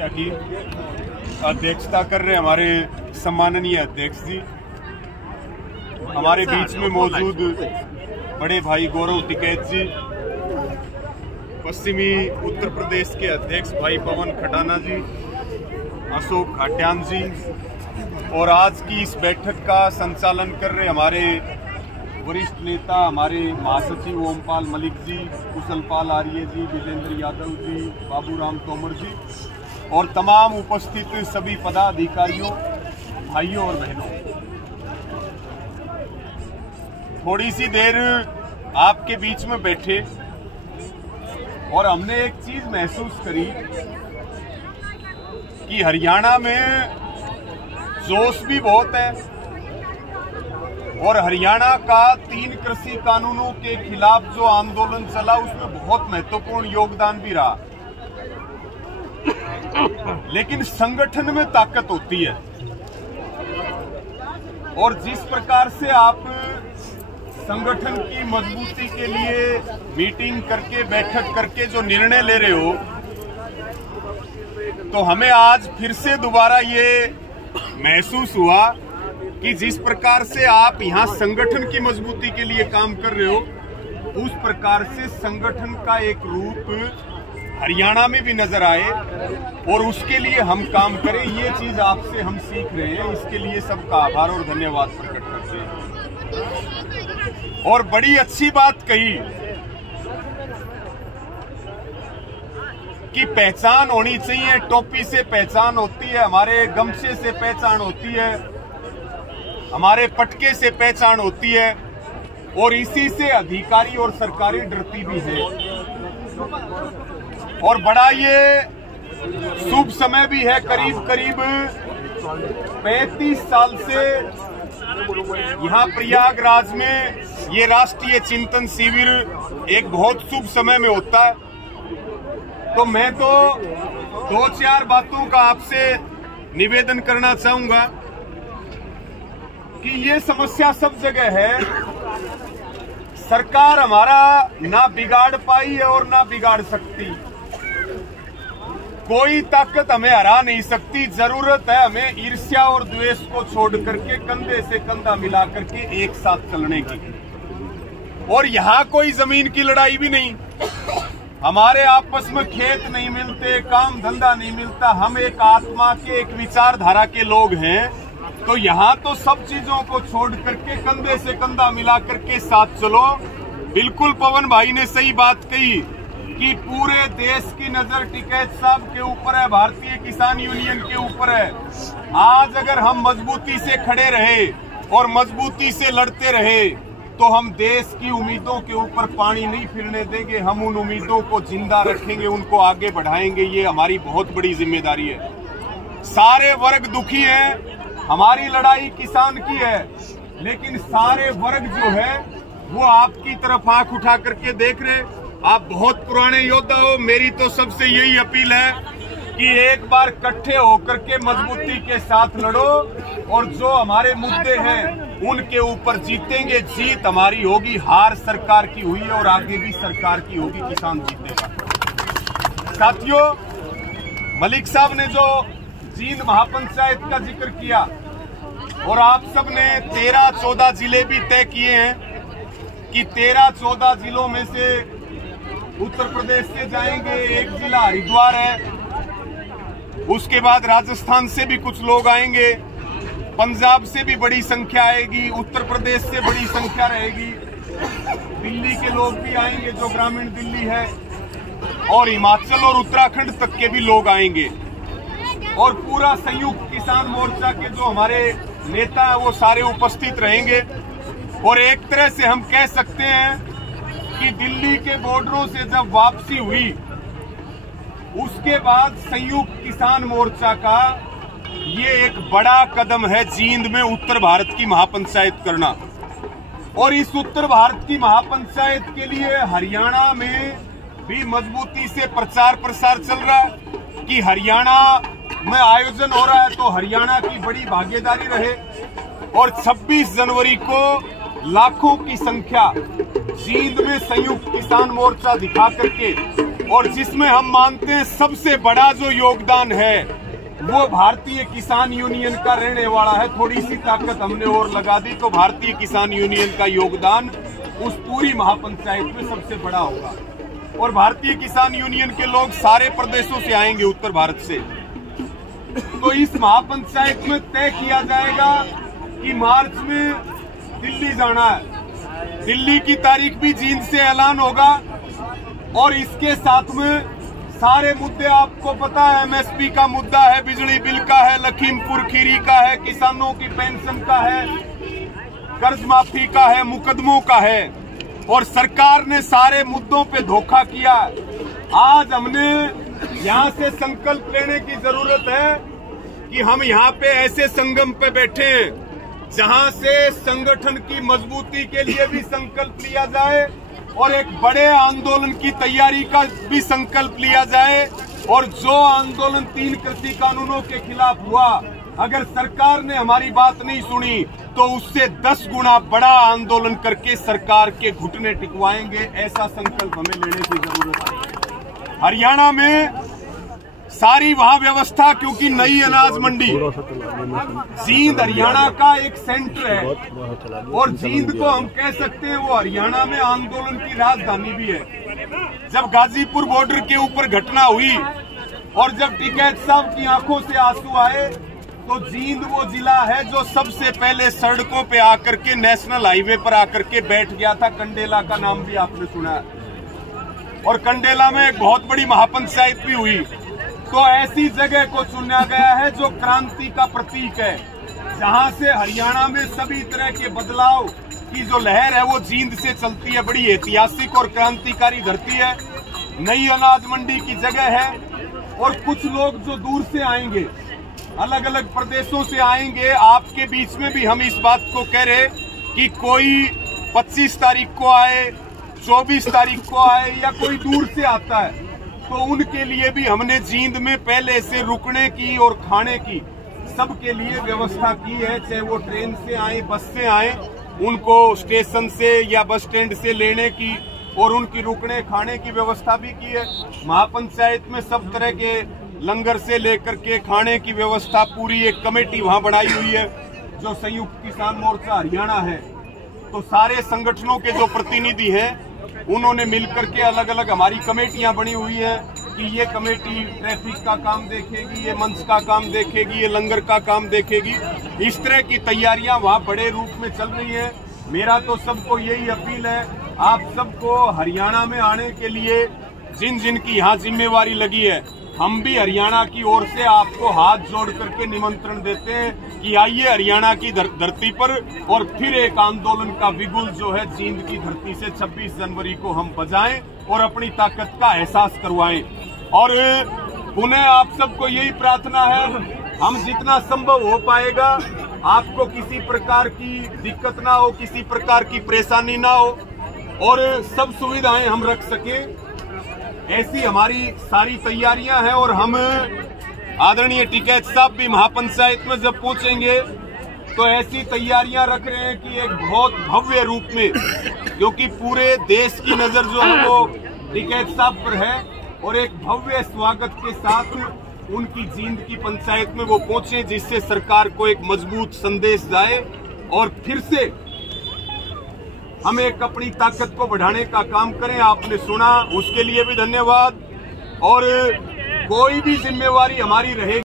मोर्चा की अध्यक्षता कर रहे हमारे सम्माननीय अध्यक्ष जी, हमारे बीच में मौजूद बड़े भाई गौरव टिकैत जी, पश्चिमी उत्तर प्रदेश के अध्यक्ष भाई पवन खटाना जी, अशोक खाट्यान जी, और आज की इस बैठक का संचालन कर रहे हमारे वरिष्ठ नेता, हमारे महासचिव ओमपाल मलिक जी, कुशलपाल आर्य जी, विजेंद्र यादव जी, बाबूराम तोमर जी और तमाम उपस्थित सभी पदाधिकारियों, भाइयों और बहनों। थोड़ी सी देर आपके बीच में बैठे और हमने एक चीज महसूस करी कि हरियाणा में जोश भी बहुत है और हरियाणा का 3 कृषि कानूनों के खिलाफ जो आंदोलन चला उसमें बहुत महत्वपूर्ण योगदान भी रहा। लेकिन संगठन में ताकत होती है और जिस प्रकार से आप संगठन की मजबूती के लिए मीटिंग करके, बैठक करके जो निर्णय ले रहे हो, तो हमें आज फिर से दोबारा ये महसूस हुआ कि जिस प्रकार से आप यहाँ संगठन की मजबूती के लिए काम कर रहे हो, उस प्रकार से संगठन का एक रूप हरियाणा में भी नजर आए और उसके लिए हम काम करें। ये चीज आपसे हम सीख रहे हैं, इसके लिए सबका आभार और धन्यवाद प्रकट करते हैं। और बड़ी अच्छी बात कही कि पहचान होनी चाहिए, टोपी से पहचान होती है, हमारे गमछे से पहचान होती है, हमारे पटके से पहचान होती है और इसी से अधिकारी और सरकारी डरती भी है। और बड़ा ये शुभ समय भी है, करीब करीब 35 साल से यहाँ प्रयागराज में ये राष्ट्रीय चिंतन शिविर एक बहुत शुभ समय में होता है। तो मैं तो 2-4 बातों का आपसे निवेदन करना चाहूंगा कि ये समस्या सब जगह है। सरकार हमारा ना बिगाड़ पाई है और ना बिगाड़ सकती, कोई ताकत हमें हरा नहीं सकती। जरूरत है हमें ईर्ष्या और द्वेष को छोड़ करके कंधे से कंधा मिला करके एक साथ चलने की। और यहाँ कोई जमीन की लड़ाई भी नहीं, हमारे आपस में खेत नहीं मिलते, काम धंधा नहीं मिलता, हम एक आत्मा के, एक विचारधारा के लोग हैं। तो यहाँ तो सब चीजों को छोड़ करके कंधे से कंधा मिला करके साथ चलो। बिल्कुल पवन भाई ने सही बात कही कि पूरे देश की नजर टिकैत साहब के ऊपर है, भारतीय किसान यूनियन के ऊपर है। आज अगर हम मजबूती से खड़े रहे और मजबूती से लड़ते रहे तो हम देश की उम्मीदों के ऊपर पानी नहीं फिरने देंगे, हम उन उम्मीदों को जिंदा रखेंगे, उनको आगे बढ़ाएंगे। ये हमारी बहुत बड़ी जिम्मेदारी है। सारे वर्ग दुखी हैं, हमारी लड़ाई किसान की है, लेकिन सारे वर्ग जो है वो आपकी तरफ आंख उठा करके देख रहे। आप बहुत पुराने योद्धा हो, मेरी तो सबसे यही अपील है कि एक बार इकट्ठे होकर के मजबूती के साथ लड़ो और जो हमारे मुद्दे हैं उनके ऊपर जीतेंगे। जीत हमारी होगी, हार सरकार की हुई है और आगे भी सरकार की होगी, किसान जीतेगा। साथियों, मलिक साहब ने जो जींद महापंचायत का जिक्र किया और आप सब ने 13-14 जिले भी तय किए हैं कि 13-14 जिलों में से उत्तर प्रदेश से जाएंगे, एक जिला हरिद्वार है, उसके बाद राजस्थान से भी कुछ लोग आएंगे, पंजाब से भी बड़ी संख्या आएगी, उत्तर प्रदेश से बड़ी संख्या रहेगी, दिल्ली के लोग भी आएंगे जो ग्रामीण दिल्ली है, और हिमाचल और उत्तराखंड तक के भी लोग आएंगे। और पूरा संयुक्त किसान मोर्चा के जो हमारे नेता है वो सारे उपस्थित रहेंगे। और एक तरह से हम कह सकते हैं कि दिल्ली के बॉर्डरों से जब वापसी हुई उसके बाद संयुक्त किसान मोर्चा का ये एक बड़ा कदम है जींद में उत्तर भारत की महापंचायत करना। और इस उत्तर भारत की महापंचायत के लिए हरियाणा में भी मजबूती से प्रचार प्रसार चल रहा है कि हरियाणा में आयोजन हो रहा है तो हरियाणा की बड़ी भागीदारी रहे। और 26 जनवरी को लाखों की संख्या जींद में संयुक्त किसान मोर्चा दिखा करके और जिसमें हम मानते हैं सबसे बड़ा जो योगदान है वो भारतीय किसान यूनियन का रहने वाला है। थोड़ी सी ताकत हमने और लगा दी तो भारतीय किसान यूनियन का योगदान उस पूरी महापंचायत में सबसे बड़ा होगा। और भारतीय किसान यूनियन के लोग सारे प्रदेशों से आएंगे, उत्तर भारत से। तो इस महापंचायत में तय किया जाएगा कि मार्च में दिल्ली जाना है। दिल्ली की तारीख भी जींद से ऐलान होगा और इसके साथ में सारे मुद्दे आपको पता है, एमएसपी का मुद्दा है, बिजली बिल का है, लखीमपुर खीरी का है, किसानों की पेंशन का है, कर्ज माफी का है, मुकदमों का है। और सरकार ने सारे मुद्दों पे धोखा किया। आज हमने यहाँ से संकल्प लेने की जरूरत है कि हम यहाँ पे ऐसे संगम पे बैठे हैं जहाँ से संगठन की मजबूती के लिए भी संकल्प लिया जाए और एक बड़े आंदोलन की तैयारी का भी संकल्प लिया जाए। और जो आंदोलन 3 कृषि कानूनों के खिलाफ हुआ, अगर सरकार ने हमारी बात नहीं सुनी तो उससे 10 गुना बड़ा आंदोलन करके सरकार के घुटने टिकवाएंगे। ऐसा संकल्प हमें लेने की जरूरत है। हरियाणा में सारी वहां व्यवस्था, क्योंकि नई अनाज मंडी जींद हरियाणा का एक सेंटर है और जींद को हम कह सकते हैं वो हरियाणा में आंदोलन की राजधानी भी है। जब गाजीपुर बॉर्डर के ऊपर घटना हुई और जब टिकैत साहब की आंखों से आंसू आए तो जींद वो जिला है जो सबसे पहले सड़कों पे आकर के, नेशनल हाईवे पर आकर के बैठ गया था। कंडेला का नाम भी आपने सुना है और कंडेला में एक बहुत बड़ी महापंचायत भी हुई। तो ऐसी जगह को चुना गया है जो क्रांति का प्रतीक है, जहां से हरियाणा में सभी तरह के बदलाव की जो लहर है वो जींद से चलती है। बड़ी ऐतिहासिक और क्रांतिकारी धरती है, नई अनाज मंडी की जगह है। और कुछ लोग जो दूर से आएंगे, अलग अलग प्रदेशों से आएंगे, आपके बीच में भी हम इस बात को कह रहे कि कोई 25 तारीख को आए, 24 तारीख को आए या कोई दूर से आता है तो उनके लिए भी हमने जींद में पहले से रुकने की और खाने की सबके लिए व्यवस्था की है। चाहे वो ट्रेन से आए, बस से आए, उनको स्टेशन से या बस स्टैंड से लेने की और उनकी रुकने खाने की व्यवस्था भी की है। महापंचायत में सब तरह के लंगर से लेकर के खाने की व्यवस्था, पूरी एक कमेटी वहां बनाई हुई है जो संयुक्त किसान मोर्चा हरियाणा है। तो सारे संगठनों के जो प्रतिनिधि हैं उन्होंने मिलकर के अलग अलग हमारी कमेटियां बनी हुई है कि ये कमेटी ट्रैफिक का काम देखेगी, ये मंच का काम देखेगी, ये लंगर का काम देखेगी। इस तरह की तैयारियां वहां बड़े रूप में चल रही है। मेरा तो सबको यही अपील है, आप सबको हरियाणा में आने के लिए जिन जिन की यहाँ जिम्मेवारी लगी है, हम भी हरियाणा की ओर से आपको हाथ जोड़ करके निमंत्रण देते हैं कि आइए हरियाणा की धरती पर और फिर एक आंदोलन का बिगुल जो है जींद की धरती से 26 जनवरी को हम बजाएं और अपनी ताकत का एहसास करवाएं। और पुनः आप सबको यही प्रार्थना है, हम जितना संभव हो पाएगा आपको किसी प्रकार की दिक्कत ना हो, किसी प्रकार की परेशानी ना हो और सब सुविधाएं हम रख सकें, ऐसी हमारी सारी तैयारियां हैं। और हम आदरणीय टिकैत साहब भी महापंचायत में जब पहुंचेंगे तो ऐसी तैयारियां रख रहे हैं कि एक बहुत भव्य रूप में, क्योंकि पूरे देश की नजर जो है वो टिकैत साहब पर है, और एक भव्य स्वागत के साथ उनकी जींद की पंचायत में वो पहुंचे, जिससे सरकार को एक मजबूत संदेश जाए और फिर से हम एक अपनी ताकत को बढ़ाने का काम करें। आपने सुना, उसके लिए भी धन्यवाद। और कोई भी जिम्मेवारी हमारी रहेगी